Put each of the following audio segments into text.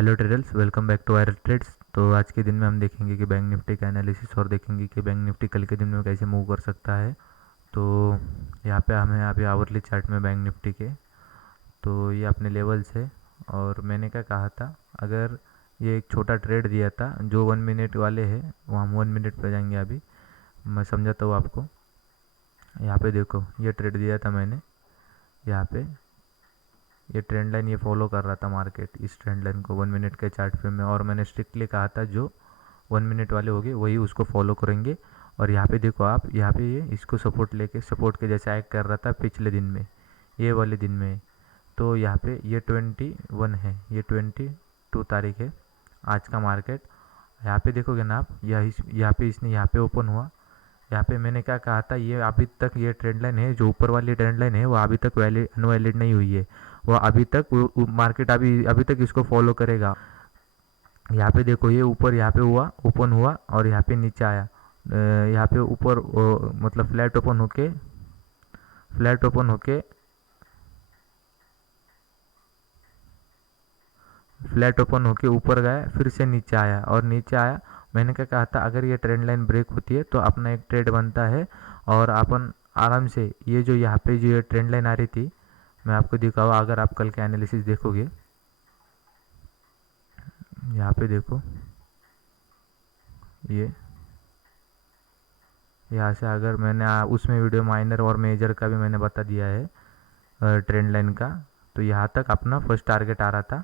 Hello traders, welcome back to our trades. तो आज के दिन में हम देखेंगे कि बैंक निफ्टी का एनालिसिस और देखेंगे कि बैंक निफ्टी कल के दिन में कैसे मूव कर सकता है। तो यहाँ पे हमें अभी आवरली चार्ट में बैंक निफ्टी के तो ये अपने लेवल्स है। और मैंने क्या कहा था, अगर ये एक छोटा ट्रेड दिया था जो 1 मिनट वाले है, वो हम 1 मिनट पे जाएंगे। अभी मैं समझाता हूँ आपको। यहाँ पे देखो, ये ट्रेड दिया था मैंने। यहाँ पे ये ट्रेंड लाइन ये फॉलो कर रहा था मार्केट, इस ट्रेंड लाइन को 1 मिनट के चार्ट पे में। और मैंने स्ट्रिक्टली कहा था जो 1 मिनट वाले होंगे वही उसको फॉलो करेंगे। और यहाँ पे देखो आप, यहाँ पे ये इसको सपोर्ट लेके सपोर्ट के जैसे एक्ट कर रहा था पिछले दिन में, ये वाले दिन में। तो यहाँ पे ये 21 है, ये 22 तारीख है आज का मार्केट। यहाँ पे देखोगे ना आप, यहाँ पे इसने यहाँ पे ओपन हुआ। यहाँ पे मैंने क्या कहा था, ये अभी तक ये ट्रेंड लाइन है, जो ऊपर वाली ट्रेंड लाइन है वो अभी तक वैलिड अनवैलिड नहीं हुई है। वो अभी तक मार्केट अभी अभी तक इसको फॉलो करेगा। यहाँ पे देखो, ये ऊपर यहाँ पे हुआ, ओपन हुआ और यहाँ पे नीचे आया। यहाँ पे ऊपर मतलब फ्लैट ओपन होके ऊपर गया, फिर से नीचे आया और नीचे आया। मैंने क्या कहा था, अगर ये ट्रेंड लाइन ब्रेक होती है तो अपना एक ट्रेड बनता है और अपन आराम से ये जो यहाँ पे जो ये ट्रेंड लाइन आ रही थी, मैं आपको दिखाऊँ। अगर आप कल के एनालिसिस देखोगे, यहाँ पे देखो, ये यहाँ से अगर मैंने उसमें वीडियो माइनर और मेजर का भी मैंने बता दिया है ट्रेंड लाइन का। तो यहाँ तक अपना फर्स्ट टारगेट आ रहा था,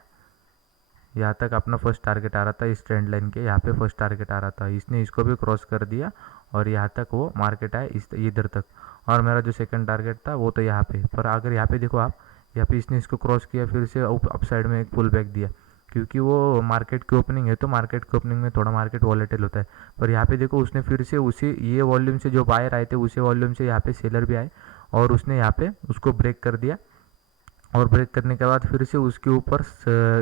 यहाँ तक अपना फर्स्ट टारगेट आ रहा था इस ट्रेंड लाइन के। यहाँ पे फर्स्ट टारगेट आ रहा था, इसने इसको भी क्रॉस कर दिया और यहाँ तक वो मार्केट आया इस इधर तक। और मेरा जो सेकंड टारगेट था वो तो यहाँ पे। पर अगर यहाँ पे देखो आप, यहाँ पे इसने इसको क्रॉस किया, फिर से अप साइड में एक पुल बैक दिया, क्योंकि वो मार्केट की ओपनिंग है। तो मार्केट की ओपनिंग में थोड़ा मार्केट वॉलेटिल होता है। पर यहाँ पे देखो, उसने फिर से उसी ये वॉल्यूम से जो बायर आए थे उसी वॉल्यूम से यहाँ पे सेलर भी आए और उसने यहाँ पे उसको ब्रेक कर दिया। और ब्रेक करने के बाद फिर से उसके ऊपर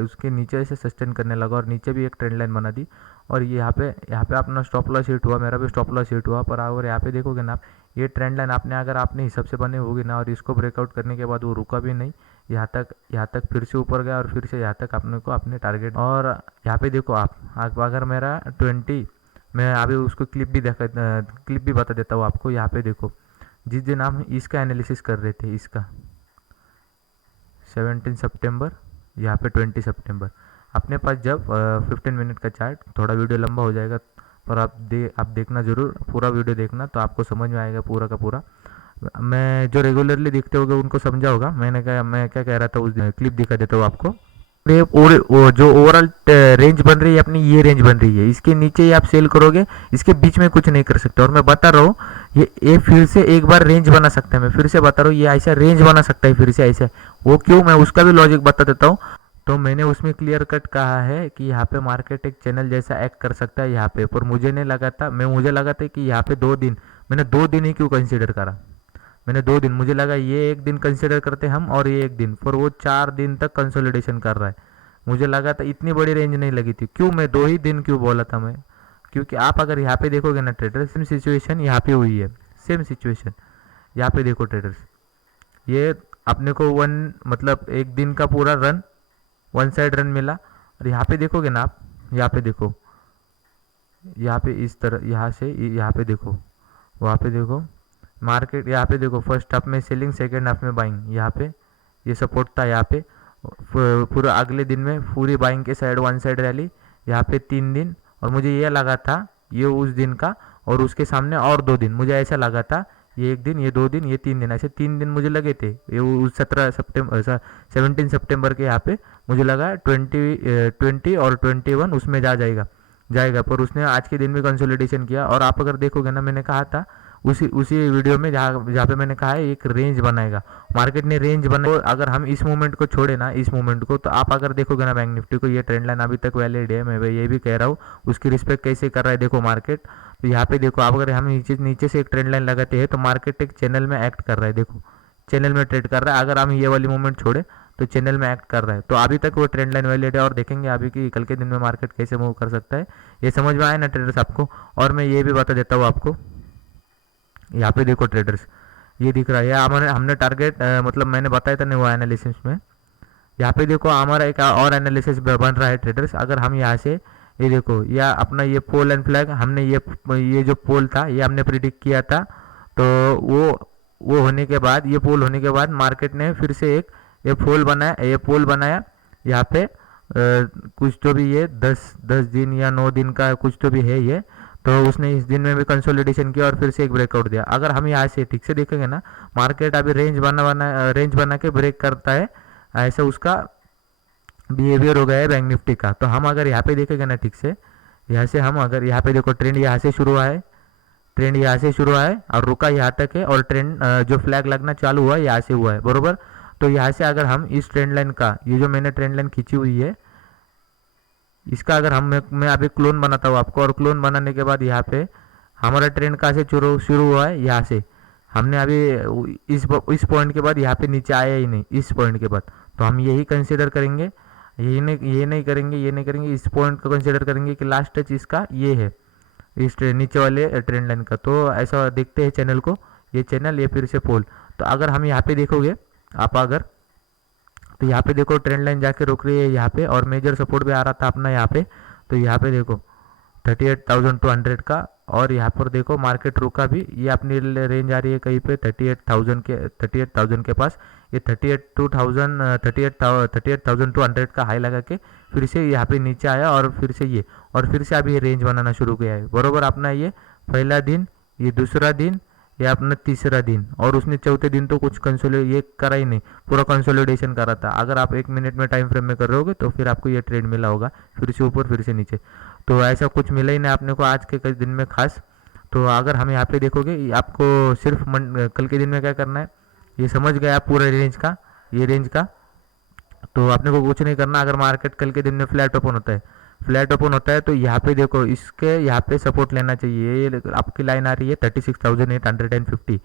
उसके नीचे से सस्टेन करने लगा और नीचे भी एक ट्रेंड लाइन बना दी। और ये यहाँ पे अपना स्टॉप लॉस हिट हुआ, मेरा भी स्टॉप लॉस हिट हुआ। पर अगर यहाँ पे देखोगे ना आप, ये ट्रेंड लाइन आपने अगर आपने हिसाब से बने होगी ना, और इसको ब्रेकआउट करने के बाद वो रुका भी नहीं, यहाँ तक फिर से ऊपर गया और फिर से यहाँ तक अपने को अपने टारगेट। और यहाँ पे देखो आप अगर मेरा 20, मैं अभी उसको क्लिप भी बता देता हूँ आपको। यहाँ पे देखो, जिस दिन हम इसका एनालिसिस कर रहे थे, इसका 17 सितंबर, यहाँ पे 20 सितंबर, अपने पास जब 15 मिनट का चार्ट, थोड़ा वीडियो लंबा हो जाएगा पर आप देखना ज़रूर, पूरा वीडियो देखना तो आपको समझ में आएगा पूरा का पूरा। मैं जो रेगुलरली देखते होगे उनको समझा होगा। मैं क्या कह रहा था, उस क्लिप दिखा देता हूँ आपको। और जो ओवरऑल रेंज बन रही है अपनी, ये रेंज बन रही है, इसके नीचे ही आप सेल करोगे, इसके बीच में कुछ नहीं कर सकते। और मैं बता रहा हूँ, ये फिर से एक बार रेंज बना सकता है। मैं फिर से बता रहा हूँ, ये ऐसा रेंज बना सकता है फिर से ऐसे। वो क्यों, मैं उसका भी लॉजिक बता देता हूँ। तो मैंने उसमें क्लियर कट कहा है कि यहाँ पे मार्केट एक चैनल जैसा एक्ट कर सकता है यहाँ पे। पर मुझे लगा था कि यहाँ पे 2 दिन, मैंने 2 दिन ही क्यों कंसिडर करा। मैंने 2 दिन, मुझे लगा ये एक दिन कंसिडर करते हम और ये एक दिन, पर वो 4 दिन तक कंसोलिडेशन कर रहा है। मुझे लगा था इतनी बड़ी रेंज नहीं लगी थी। क्यों मैं 2 ही दिन क्यों बोला था मैं, क्योंकि आप अगर यहाँ पे देखोगे ना ट्रेडर, सेम सिचुएशन यहाँ पे हुई है, सेम सिचुएशन यहाँ पे देखो ट्रेडर्स। ये अपने को मतलब एक दिन का पूरा रन, वन साइड रन मिला। और यहाँ पे देखोगे ना आप, यहाँ पे देखो, यहाँ पे इस तरह, यहाँ से यहाँ पे देखो, वहाँ पे देखो मार्केट। यहाँ पे देखो, फर्स्ट हाफ में सेलिंग, सेकेंड हाफ में बाइंग। यहाँ पे ये सपोर्ट था, यहाँ पे पूरा अगले दिन में पूरी बाइंग के साइड, वन साइड रैली यहाँ पे 3 दिन। और मुझे ये लगा था ये उस दिन का, और उसके सामने और 2 दिन मुझे ऐसा लगा था, ये एक दिन, ये 2 दिन, ये 3 दिन, ऐसे 3 दिन मुझे लगे थे। ये उस 17 सितंबर के यहाँ पे मुझे लगा 20 और 21 उसमें जाएगा। पर उसने आज के दिन में कंसोलिडेशन किया। और आप अगर देखोगे ना, मैंने कहा था उसी उसी वीडियो में जहाँ पे मैंने कहा है एक रेंज बनाएगा, मार्केट ने रेंज बनाई। तो अगर हम इस मूवमेंट को छोड़े ना, इस मूवमेंट को, तो आप अगर देखोगे ना बैंक निफ्टी को, ये ट्रेंड लाइन अभी तक वैलिड है। मैं ये भी कह रहा हूँ, उसकी रिस्पेक्ट कैसे कर रहा है देखो मार्केट। तो यहाँ पे देखो, आप अगर हम नीचे नीचे से एक ट्रेंड लाइन लगाते हैं तो मार्केट एक चैनल में एक्ट कर रहा है। देखो, चैनल में ट्रेड कर रहा है। अगर हम ये वाली मूवमेंट छोड़े तो चैनल में एक्ट कर रहा है। तो अभी तक वो ट्रेंड लाइन वैलिड है। और देखेंगे अभी कि कल के दिन में मार्केट कैसे मूव कर सकता है। ये समझ में आया ना ट्रेडर्स आपको। और मैं ये भी बता देता हूँ आपको, यहाँ पे देखो ट्रेडर्स, ये दिख रहा है, हमने टारगेट मतलब मैंने बताया था नहीं वो एनालिसिस में, यहाँ पे देखो हमारा एक और एनालिसिस बन रहा है ट्रेडर्स। अगर हम यहाँ से ये देखो, या अपना ये पोल एंड फ्लैग हमने ये जो पोल था ये हमने प्रिडिक्ट किया था, तो वो होने के बाद, ये पोल होने के बाद मार्केट ने फिर से एक ये पोल बनाया यहाँ पे कुछ तो भी ये 10 दिन या 9 दिन का कुछ तो भी है ये, तो उसने इस दिन में भी कंसोलिडेशन किया और फिर से एक ब्रेकआउट दिया। अगर हम यहाँ से ठीक से देखेंगे ना, मार्केट अभी रेंज बना के ब्रेक करता है, ऐसा उसका बिहेवियर हो गया है बैंक निफ्टी का। तो हम अगर यहाँ पे देखेंगे ना ठीक से, यहाँ से हम अगर यहाँ पे देखो, ट्रेंड यहाँ से शुरू हुआ है, ट्रेंड यहाँ से शुरू हुआ है और रुका यहाँ तक है, और ट्रेंड जो फ्लैग लगना चालू हुआ है यहाँ से हुआ है, बरोबर। तो यहाँ से अगर हम इस ट्रेंड लाइन का, ये जो मैंने ट्रेंड लाइन खींची हुई है, इसका अगर मैं अभी क्लोन बनाता हूँ आपको, और क्लोन बनाने के बाद यहाँ पे हमारा ट्रेंड कहाँ से शुरू हुआ है, यहाँ से। हमने अभी इस पॉइंट के बाद यहाँ पे नीचे आया ही नहीं, इस पॉइंट के बाद, तो हम यही कंसिडर करेंगे, ये नहीं करेंगे, इस पॉइंट को कंसिडर करेंगे कि लास्ट टच इसका ये है, इस नीचे वाले ट्रेंड लाइन का। तो ऐसा देखते हैं चैनल को, ये चैनल, ये फिर से पोल। तो अगर हम यहाँ पे देखोगे आप अगर, तो यहाँ पे देखो ट्रेंड लाइन जाके रुक रही है यहाँ पे, और मेजर सपोर्ट भी आ रहा था अपना यहाँ पे। तो यहाँ पे देखो 38,200 का, और यहाँ पर देखो मार्केट रुका भी, ये अपनी रेंज आ रही है कहीं पे 38,000 के पास। ये 38,200 का हाई लगा के फिर से यहाँ पे नीचे आया, और फिर से अभी ये रेंज बनाना शुरू किया है, बरोबर। अपना ये पहला दिन, ये दूसरा दिन, ये अपना तीसरा दिन, और उसने चौथे दिन तो कुछ ये करा ही नहीं, पूरा कंसोलिडेशन करा था। अगर आप 1 मिनट में टाइम फ्रेम में कर रहे होगे तो फिर आपको ये ट्रेड मिला होगा, फिर से ऊपर फिर से नीचे। तो ऐसा कुछ मिला ही नहीं आपने को आज के दिन में खास। तो अगर हम यहाँ पे देखोगे, आपको सिर्फ कल के दिन में क्या करना है, ये समझ गए आप पूरा ये रेंज का, तो आपने को कुछ नहीं करना। अगर मार्केट कल के दिन में फ्लैट ओपन होता है तो यहाँ पे देखो, इसके यहाँ पे सपोर्ट लेना चाहिए। ये आपकी लाइन आ रही है 36,850,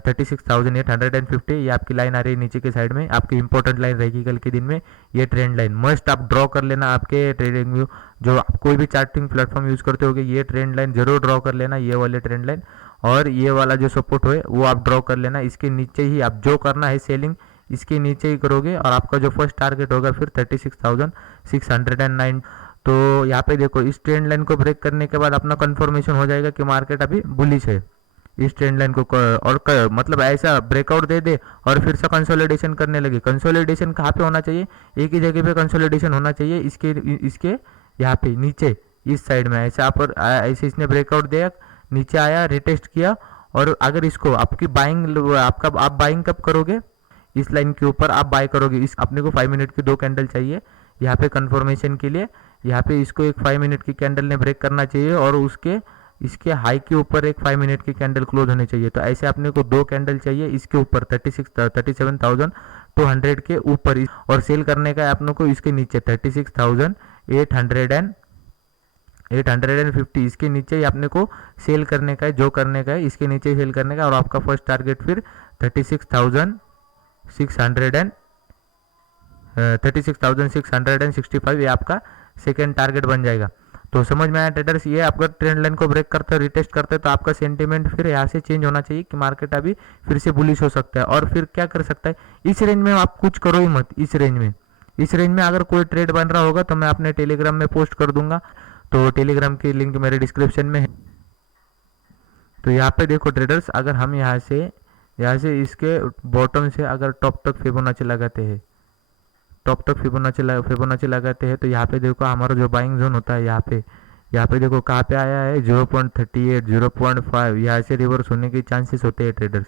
36,850, ये आपकी लाइन आ रही है नीचे के साइड में, आपकी इंपॉर्टेंट लाइन रहेगी कल के दिन में। ये ट्रेंड लाइन मस्ट आप ड्रॉ कर लेना, आपके ट्रेडिंग व्यू जो आप कोई भी चार्टिंग प्लेटफॉर्म यूज़ करते होगे, ये ट्रेंड लाइन जरूर ड्रॉ कर लेना, ये वाले ट्रेंड लाइन। और ये वाला जो सपोर्ट है वो आप ड्रॉ कर लेना, इसके नीचे ही आप जो करना है सेलिंग इसके नीचे ही करोगे, और आपका जो फर्स्ट टारगेट होगा फिर 36,609। तो यहाँ पे देखो, इस ट्रेंड लाइन को ब्रेक करने के बाद अपना कंफर्मेशन हो जाएगा कि मार्केट अभी बुलिश है। इस ट्रेंड लाइन को मतलब ऐसा ब्रेकआउट दे और फिर से कंसोलिडेशन करने लगे। कंसोलिडेशन कहाँ पे होना चाहिए, एक ही जगह पे कंसोलिडेशन होना चाहिए, इसके यहाँ पे नीचे इस साइड में। ऐसे इसने ब्रेकआउट दिया, नीचे आया, रिटेस्ट किया, और अगर इसको आप बाइंग कब करोगे, इस लाइन के ऊपर आप बाय करोगे। इस अपने को 5 मिनट की 2 कैंडल चाहिए यहाँ पे कंफर्मेशन के लिए। यहाँ पे इसको एक 5 मिनट की कैंडल ने ब्रेक करना चाहिए, और इसके हाई के ऊपर एक 5 मिनट की कैंडल क्लोज होनी चाहिए। तो ऐसे अपने को 2 कैंडल चाहिए इसके ऊपर 37,200 के ऊपर, और सेल करने का है अपने को इसके नीचे 36,850, इसके नीचे ही अपने को सेल करने का है, जो करने का है इसके नीचे सेल करने का। और आपका फर्स्ट टारगेट फिर 36,665, ये आपका सेकेंड टारगेट बन जाएगा। तो समझ में आया ट्रेडर्स, ये आपका ट्रेंड लाइन को ब्रेक करते हैं, रिटेस्ट करते हैं, तो आपका सेंटीमेंट फिर यहाँ से चेंज होना चाहिए कि मार्केट अभी फिर से बुलिश हो सकता है। और फिर क्या कर सकता है, इस रेंज में आप कुछ करो ही मत। इस रेंज में अगर कोई ट्रेड बन रहा होगा तो मैं अपने टेलीग्राम में पोस्ट कर दूंगा, तो टेलीग्राम की लिंक मेरे डिस्क्रिप्शन में है। तो यहाँ पे देखो ट्रेडर्स, अगर हम यहाँ से इसके बॉटम से अगर टॉप तक फिबोनाची लगाते हैं, फिबोनाची लगाते हैं, तो यहाँ पे देखो हमारा जो बाइंग जोन होता है, यहाँ पे देखो कहाँ पे आया है 0.38, 0.5, यहाँ से रिवर्स होने के चांसेस होते हैं ट्रेडर्स,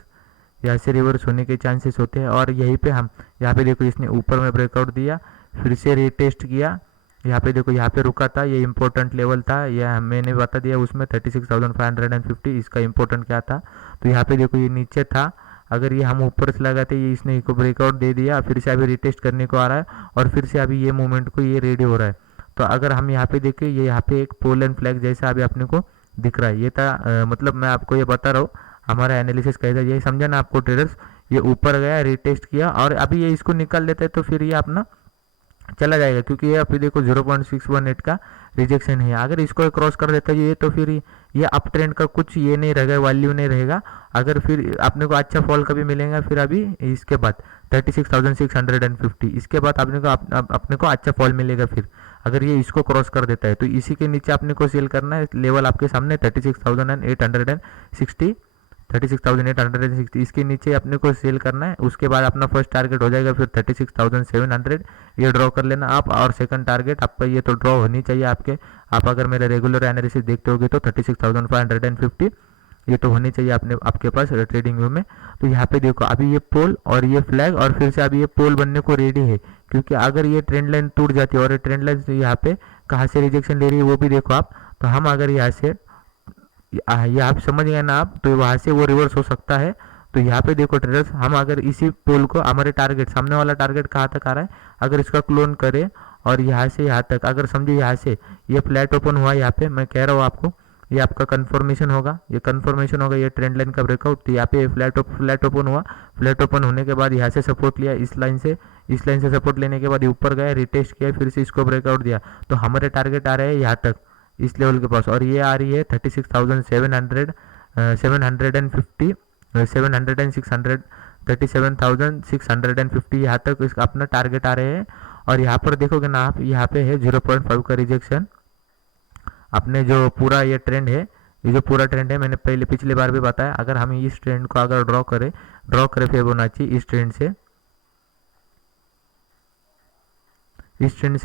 यहाँ से रिवर्स होने के चांसेस होते हैं। और यहीं पे हम यहाँ पे देखो, इसने ऊपर में ब्रेकआउट दिया, फिर से रिटेस्ट किया, यहाँ पे देखो, यहाँ पे रुका था, ये इंपॉर्टेंट लेवल था, यह मैंने बता दिया उसमें 36,550 इसका इंपॉर्टेंट क्या था। तो यहाँ पे देखो ये नीचे था, अगर ये हम ऊपर से लगाते, ये इसने इसको ब्रेकआउट दे दिया, फिर से अभी रिटेस्ट करने को आ रहा है, और फिर से अभी ये मूवमेंट को ये रेडी हो रहा है। तो अगर हम यहाँ पे देखें, ये यहाँ पे एक पोल एंड फ्लैग जैसा अभी अपने को दिख रहा है, ये था मतलब मैं आपको ये बता रहा हूँ हमारा एनालिसिस कैसा, यही समझा ना आपको ट्रेडर्स। ये ऊपर गया, रिटेस्ट किया, और अभी ये इसको निकाल लेता है तो फिर ये अपना चला जाएगा, क्योंकि ये अभी देखो 0.618 का रिजेक्शन है। अगर इसको क्रॉस कर देता है ये, तो फिर ये अप ट्रेंड का कुछ ये नहीं रहेगा, वैल्यू नहीं रहेगा। अगर फिर आपने को अच्छा फॉल कभी मिलेगा फिर अभी इसके बाद 36,650, इसके बाद अपने को अच्छा फॉल मिलेगा फिर अगर ये इसको क्रॉस कर देता है। तो इसी के नीचे अपने को सेल करना है, लेवल आपके सामने 36,860, 36,860 इसके नीचे अपने को सेल करना है। उसके बाद अपना फर्स्ट टारगेट हो जाएगा फिर 36,700, ये ड्रॉ कर लेना आप। और सेकंड टारगेट आपका ये तो ड्रॉ होनी चाहिए आपके, आप अगर मेरे रेगुलर एनालिसिस देखते होगे तो 36,550 ये तो होनी चाहिए अपने आपके पास ट्रेडिंग व्यू में। तो यहाँ पे देखो अभी ये पोल और ये फ्लैग और फिर से अभी ये पोल बनने को रेडी है, क्योंकि अगर ये ट्रेंड लाइन टूट जाती है और ये ट्रेंड लाइन यहाँ पे कहाँ से रिजेक्शन ले रही है वो भी देखो आप। तो हम अगर यहाँ से ये आप समझ गए ना आप, तो वहाँ से वो रिवर्स हो सकता है। तो यहाँ पे देखो ट्रेडर्स, हम अगर इसी पोल को हमारे टारगेट सामने वाला टारगेट कहाँ तक आ रहा है, अगर इसका क्लोन करें और यहाँ से यहाँ तक अगर समझे यहाँ से ये फ्लैट ओपन हुआ, यहाँ पे मैं कह रहा हूँ आपको ये आपका कंफर्मेशन होगा, ये कंफर्मेशन होगा, ये ट्रेंड लाइन का ब्रेकआउट। तो यहाँ पे फ्लैट ओपन हुआ, फ्लैट ओपन होने के बाद यहाँ से सपोर्ट लिया, इस लाइन से सपोर्ट लेने के बाद ऊपर गया, रिटेस्ट किया, फिर से इसको ब्रेकआउट दिया। तो हमारे टारगेट आ रहे हैं यहाँ तक इस लेवल के पास, और ये आ रही है 36,750, 7,600, 37,650 यहाँ तक इसका अपना टारगेट आ रहे हैं। और यहाँ पर देखोगे ना आप, यहाँ पे है 0.5 का रिजेक्शन। अपने जो पूरा ये ट्रेंड है, ये जो पूरा ट्रेंड है मैंने पिछली बार भी बताया, अगर हम इस ट्रेंड को अगर ड्रॉ करें फिबोनाची इस ट्रेंड से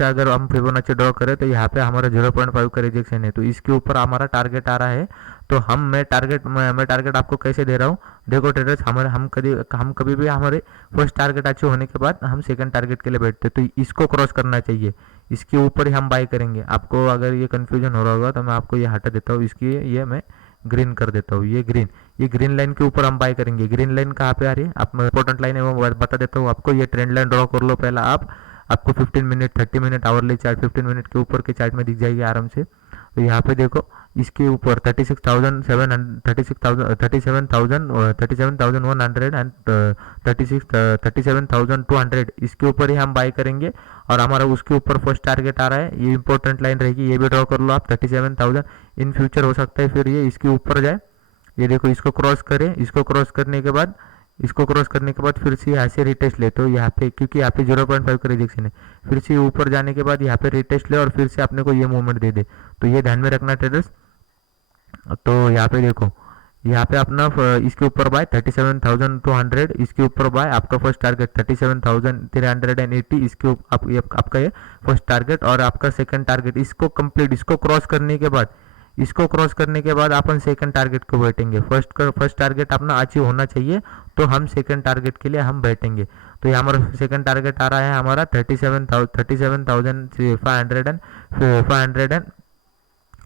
अगर हम फिबोनाची ड्रॉ करें तो यहाँ पे हमारा 0.5 का रिजेक्शन है, तो इसके ऊपर हमारा टारगेट आ रहा है। तो मैं टारगेट आपको कैसे दे रहा हूँ, देखो ट्रेडर्स, हम कभी भी हमारे फर्स्ट टारगेट अच्छे होने के बाद हम सेकंड टारगेट के लिए बैठते, तो इसको क्रॉस करना चाहिए, इसके ऊपर ही हम बाय करेंगे। आपको अगर ये कन्फ्यूजन हो रहा होगा तो मैं आपको ये हटा देता हूँ, इसकी ये मैं ग्रीन कर देता हूँ, ये ग्रीन लाइन के ऊपर हम बाय करेंगे। ग्रीन लाइन कहाँ पे आ रही है, आप इंपॉर्टेंट लाइन है वो बता देता हूँ आपको। ये ट्रेंड लाइन ड्रॉ कर लो पहला आपको 15 minute 30 minute hourly chart 15 minute के ऊपर के चार्ट में दिख जाएगी आराम से। तो यहाँ पे देखो इसके ऊपर 37,100 एंड 37,200 इसके ऊपर ही हम बाय करेंगे, और हमारा उसके ऊपर फर्स्ट टारगेट आ रहा है, ये इंपॉर्टेंट लाइन रहेगी, ये भी ड्रॉ कर लो आप 37,000। इन फ्यूचर हो सकता है फिर ये इसके ऊपर जाए, ये देखो इसको क्रॉस करें, इसको क्रॉस करने के बाद फिर से यहाँ से रिटेस्ट ले, तो यहाँ पे क्योंकि यहाँ पे 0.5 का रिजेक्शन है, फिर से ऊपर जाने के बाद यहाँ पे रिटेस्ट ले और फिर से अपने को ये मूवमेंट दे दे। तो ये ध्यान में रखना ट्रेडर्स। तो यहाँ पे देखो, यहाँ पे अपना इसके ऊपर बाय 37,200, इसके ऊपर बाय आपका फर्स्ट टारगेट 37,380, इसके आपका ये फर्स्ट टारगेट और आपका सेकंड टारगेट। इसको क्रॉस करने के बाद अपन सेकंड टारगेट को बैठेंगे। फर्स्ट टारगेट अपना अचीव होना चाहिए, तो हम सेकंड टारगेट के लिए हम बैठेंगे। तो ये हमारा सेकंड टारगेट आ रहा है हमारा 37,500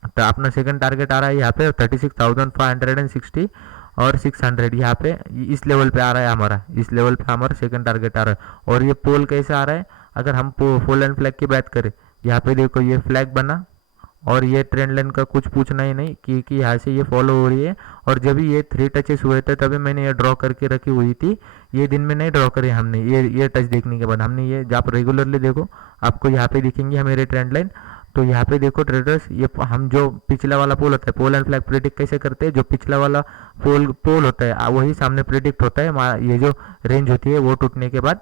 तो अपना सेकंड टारगेट आ रहा है यहाँ पे 36,560 और 600, यहाँ पे इस लेवल पे आ रहा है हमारा, इस लेवल पे हमारा सेकंड टारगेट आ रहा है। और ये पोल कैसे आ रहा है, अगर हम फॉल एंड फ्लैग की बात करें, यहाँ पे देखो ये फ्लैग बना और ये ट्रेंड लाइन का कुछ पूछना ही नहीं, क्योंकि यहाँ से ये फॉलो हो रही है। और जब ये 3 टचेस हुए थे तभी मैंने ये ड्रॉ करके रखी हुई थी, ये दिन में नहीं ड्रॉ करे हमने, ये टच देखने के बाद हमने ये, आप रेगुलरली देखो आपको यहाँ पे दिखेंगे हमारे ट्रेंड लाइन। तो यहाँ पे देखो ट्रेडर्स, ये हम जो पिछला वाला पोल होता है, पोल एंड फ्लैग प्रेडिक्ट कैसे करते हैं, जो पिछला वाला पोल होता है वही सामने प्रेडिक्ट होता है, ये जो रेंज होती है वो टूटने के बाद।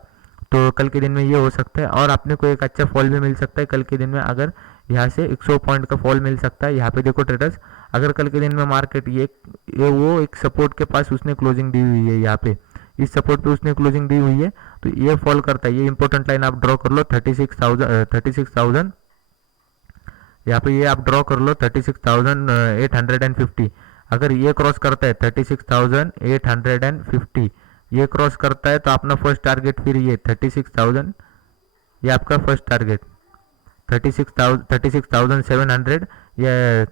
तो कल के दिन में ये हो सकता है, और अपने को एक अच्छा फॉल भी मिल सकता है कल के दिन में, अगर यहाँ से 100 पॉइंट का फॉल मिल सकता है। यहाँ पे देखो ट्रेडर्स, अगर कल के दिन में मार्केट वो एक सपोर्ट के पास उसने क्लोजिंग दी हुई है, यहाँ पे इस सपोर्ट पे उसने क्लोजिंग दी हुई है, तो ये फॉल करता है। ये इंपॉर्टेंट लाइन आप ड्रॉ कर लो 36,000, यहाँ पे ये आप ड्रॉ कर लो 36,850। अगर ये क्रॉस करता है 36,850 ये क्रॉस करता है, तो अपना फर्स्ट टारगेट फिर ये 36,000, ये आपका फर्स्ट टारगेट 36,700 या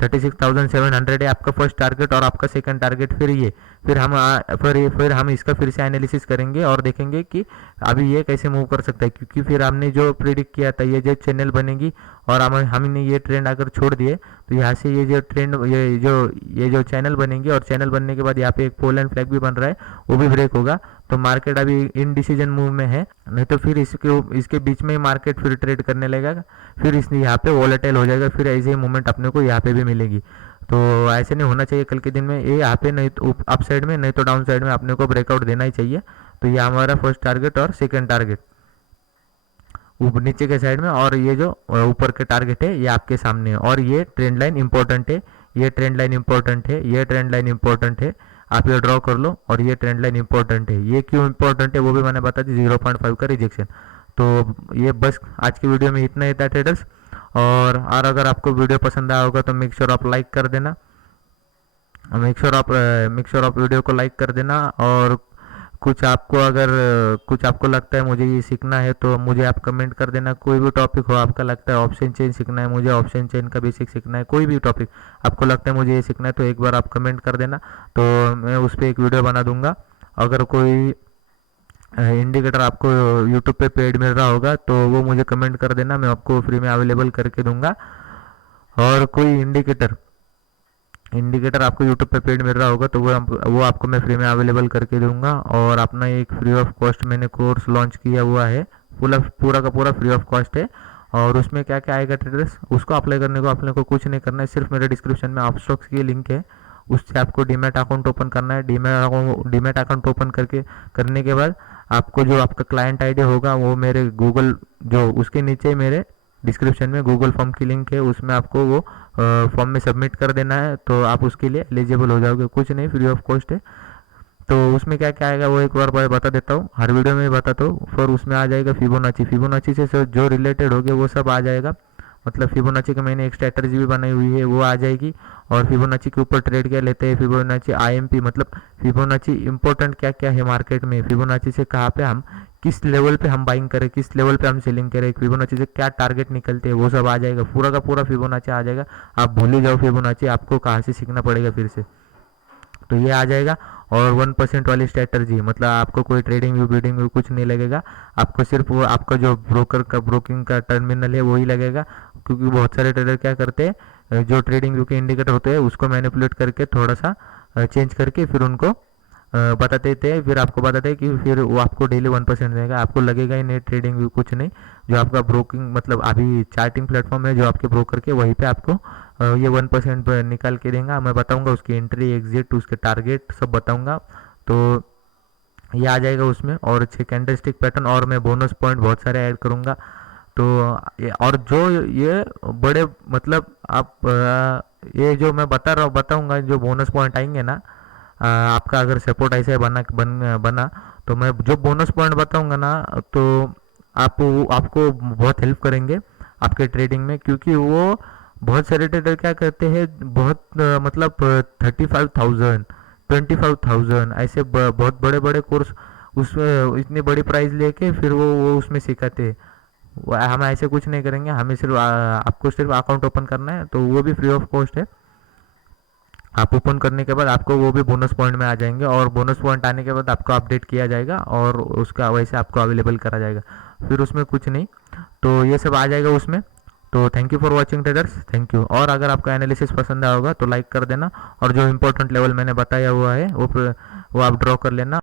36,700 है आपका फर्स्ट टारगेट, और आपका सेकंड टारगेट फिर हम इसका फिर से एनालिसिस करेंगे और देखेंगे कि अभी ये कैसे मूव कर सकता है। क्योंकि फिर हमने जो प्रिडिक्ट किया था, ये जो चैनल बनेगी और हमने ये ट्रेंड अगर छोड़ दिए, तो यहाँ से ये जो ट्रेंड ये जो चैनल बनेगी, और चैनल बनने के बाद यहाँ पे एक पोल एंड फ्लैग भी बन रहा है, वो भी ब्रेक होगा। तो मार्केट अभी इनडिसीजन मूव में है, नहीं तो फिर इसके बीच में ही मार्केट फिर ट्रेड करने लगेगा, फिर इसलिए यहाँ पे वॉलेटाइल हो जाएगा, फिर ऐसे ही मूवमेंट अपने को यहाँ पे भी मिलेगी। तो ऐसे नहीं होना चाहिए कल के दिन में ये यहाँ पे, नहीं तो अप साइड में नहीं तो डाउन साइड में अपने को ब्रेकआउट देना ही चाहिए। तो ये हमारा फर्स्ट टारगेट और सेकेंड टारगेट ऊपर नीचे के साइड में, और ये जो ऊपर के टारगेट है ये आपके सामने है। और ये ट्रेंड लाइन इंपॉर्टेंट है, ये ट्रेंड लाइन इंपॉर्टेंट है, ये ट्रेंड लाइन इंपॉर्टेंट है, आप ये ड्रॉ कर लो। और ये ट्रेंड लाइन इंपॉर्टेंट है, ये क्यों इंपॉर्टेंट है वो भी मैंने बता दी, 0.5 का रिजेक्शन। तो ये बस आज की वीडियो में इतना ही था ट्रेडर्स। और अगर आपको वीडियो पसंद आया होगा तो मेक श्योर आप लाइक कर देना, मेक श्योर आप वीडियो को लाइक कर देना। और कुछ आपको लगता है मुझे ये सीखना है तो मुझे आप कमेंट कर देना। कोई भी टॉपिक हो आपका लगता है ऑप्शन चेन सीखना है, मुझे ऑप्शन चेन का बेसिक सीखना है, कोई भी टॉपिक आपको लगता है मुझे ये सीखना है, तो एक बार आप कमेंट कर देना, तो मैं उस पर एक वीडियो बना दूंगा। अगर कोई इंडिकेटर आपको यूट्यूब पे पेड मिल रहा होगा तो वो मुझे कमेंट कर देना, मैं आपको फ्री में अवेलेबल करके दूंगा। और कोई इंडिकेटर आपको यूट्यूब पे पेड मिल रहा होगा तो वो आपको मैं फ्री में अवेलेबल करके दूंगा। और अपना एक फ्री ऑफ कॉस्ट मैंने कोर्स लॉन्च किया हुआ है, पूरा का पूरा फ्री ऑफ कॉस्ट है। और उसमें क्या क्या आएगा ट्रेडर्स, उसको अप्लाई करने को अपने को कुछ नहीं करना है, सिर्फ मेरे डिस्क्रिप्शन में अपस्टॉक्स की लिंक है, उससे आपको डीमैट अकाउंट ओपन करना है। डीमैट अकाउंट ओपन करने के बाद आपको जो आपका क्लाइंट आईडी होगा वो मेरे गूगल जो उसके नीचे मेरे डिस्क्रिप्शन में गूगल फॉर्म की लिंक है, उसमें आपको वो फॉर्म में सबमिट कर देना है, तो आप उसके लिए एलिजिबल हो जाओगे। कुछ नहीं, फ्री ऑफ कॉस्ट है। तो उसमें क्या क्या आएगा वो एक बार बता देता हूँ, हर वीडियो में बताता हूँ। फिर उसमें आ जाएगा फिबोनाची से जो रिलेटेड हो गया वो सब आ जाएगा। मतलब फिबोनाची का मैंने एक स्ट्रैटेजी भी बनाई हुई है वो आ जाएगी। और फिबोनाची के ऊपर ट्रेड क्या लेते हैं, फिबोनाची आईएमपी, मतलब फिबोनाची इंपॉर्टेंट क्या क्या है मार्केट में, फिबोनाची से कहाँ पे हम किस लेवल पे हम बाइंग करें, किस लेवल पे हम सेलिंग करें, फिबोनाची से क्या टारगेट निकलते हैं, वो सब आ जाएगा। पूरा का पूरा फिबोनाची आ जाएगा। आप भूल ही जाओ फिबोनाची, आपको कहाँ से सीखना पड़ेगा फिर से, तो ये आ जाएगा। और 1% वाली स्ट्रैटेजी, मतलब आपको कोई ट्रेडिंग व्यू बीडिंग व्यू कुछ नहीं लगेगा, आपको सिर्फ वो आपका जो ब्रोकिंग का टर्मिनल है वही लगेगा। क्योंकि बहुत सारे ट्रेडर क्या करते हैं, जो ट्रेडिंग व्यू के इंडिकेटर होते हैं उसको मैनिपुलेट करके थोड़ा सा चेंज करके फिर उनको बता देते हैं, फिर आपको बताते हैं कि फिर वो आपको डेली 1% देगा, आपको लगेगा ही नहीं ट्रेडिंग व्यू कुछ नहीं। जो आपका ब्रोकिंग मतलब अभी चार्टिंग प्लेटफॉर्म है जो आपके ब्रोकर के, वहीं पे आपको ये 1% निकाल के देगा। मैं बताऊंगा उसकी एंट्री एग्जिट उसके टारगेट सब बताऊंगा, तो ये आ जाएगा उसमें। और 6 कैंडलस्टिक पैटर्न, और मैं बोनस पॉइंट बहुत सारे ऐड करूंगा। तो और जो ये बड़े मतलब आप ये जो मैं बताऊंगा जो बोनस पॉइंट आएंगे ना, आपका अगर सपोर्ट ऐसे बना तो मैं जो बोनस पॉइंट बताऊंगा ना तो आपको बहुत हेल्प करेंगे आपके ट्रेडिंग में। क्योंकि वो बहुत सारे ट्रेडर क्या करते हैं, बहुत मतलब 35,000 25,000 ऐसे बहुत बड़े बड़े कोर्स उसमें इतनी बड़ी प्राइस लेके फिर वो उसमें सिखाते हैं। हम ऐसे कुछ नहीं करेंगे, हमें सिर्फ आपको सिर्फ अकाउंट ओपन करना है, तो वो भी फ्री ऑफ कॉस्ट है। आप ओपन करने के बाद आपको वो भी बोनस पॉइंट में आ जाएंगे, और बोनस पॉइंट आने के बाद आपको अपडेट किया जाएगा और उसका वैसे आपको अवेलेबल करा जाएगा। फिर उसमें कुछ नहीं, तो ये सब आ जाएगा उसमें। तो thank you for watching traders, thank you. और अगर आपका एनालिसिस पसंद आया होगा तो लाइक कर देना, और जो इंपॉर्टेंट लेवल मैंने बताया हुआ है वो आप ड्रॉ कर लेना।